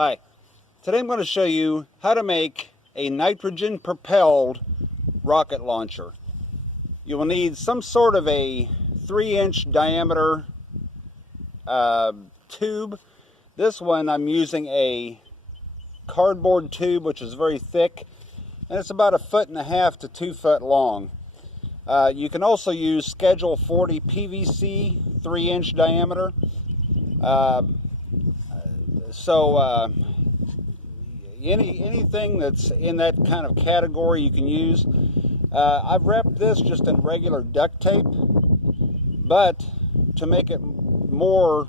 Hi, today I'm going to show you how to make a nitrogen propelled rocket launcher. You will need some sort of a 3-inch diameter tube. This one I'm using a cardboard tube which is very thick, and it's about 1.5 to 2 foot long. You can also use Schedule 40 PVC 3-inch diameter. Anything that's in that kind of category you can use. I've wrapped this just in regular duct tape, but to make it more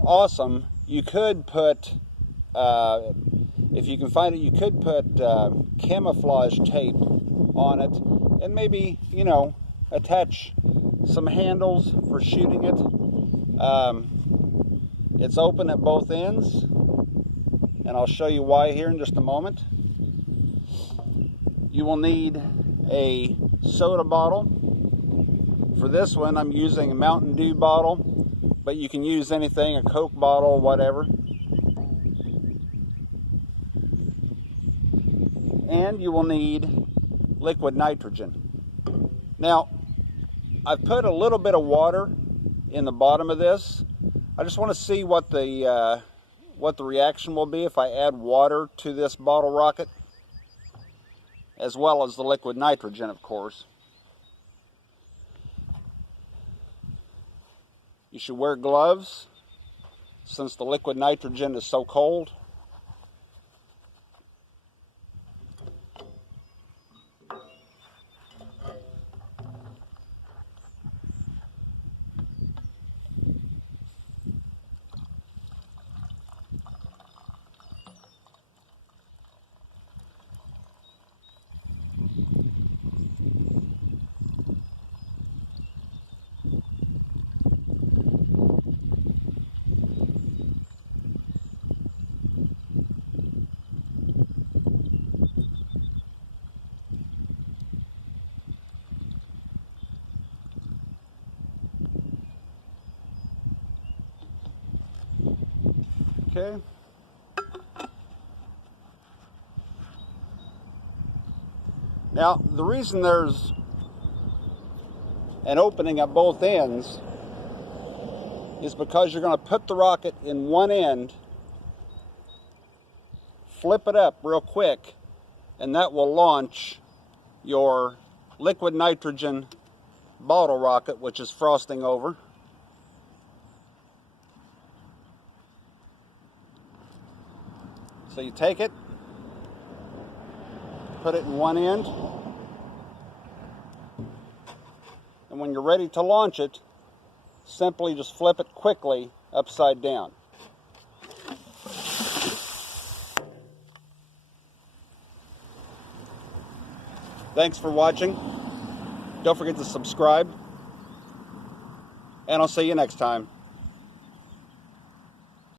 awesome, you could put, if you can find it, you could put camouflage tape on it, and maybe, attach some handles for shooting it. It's open at both ends, and I'll show you why here in just a moment. You will need a soda bottle. For this one, I'm using a Mountain Dew bottle, but you can use anything, a Coke bottle, whatever. And you will need liquid nitrogen. Now, I've put a little bit of water in the bottom of this. I just want to see what the reaction will be if I add water to this bottle rocket, as well as the liquid nitrogen, of course. You should wear gloves since the liquid nitrogen is so cold. Okay. Now, the reason there's an opening at both ends is because you're going to put the rocket in one end, flip it up real quick, and that will launch your liquid nitrogen bottle rocket, which is frosting over. So you take it, put it in one end, and when you're ready to launch it, simply just flip it quickly upside down. Thanks for watching. Don't forget to subscribe, and I'll see you next time.